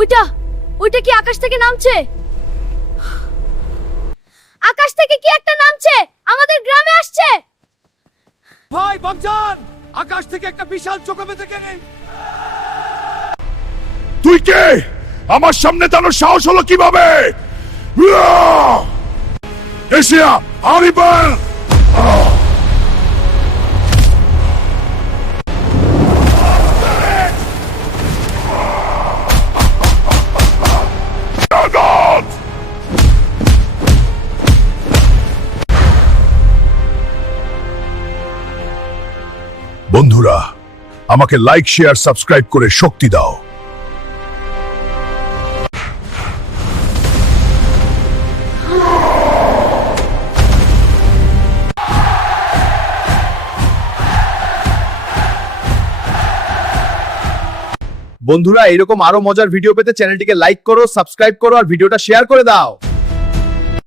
ওইটা ওইটা কি আকাশ থেকে নামছে? আকাশ থেকে কি একটা নামছে, আমাদের গ্রামে আসছে। ভাই বাগজান, আকাশ থেকে একটা বিশাল চোখে থেকে নেই। তুই কে? আমার সামনে দাঁড়ানোর সাহস হলো কিভাবে? এশিয়া হারিবার বন্ধুরা, আমাকে লাইক, শেয়ার, সাবস্ক্রাইব করে শক্তি দাও। বন্ধুরা, এরকম আরো মজার ভিডিও পেতে চ্যানেলটিকে লাইক করো, সাবস্ক্রাইব করো আর ভিডিওটা শেয়ার করে দাও।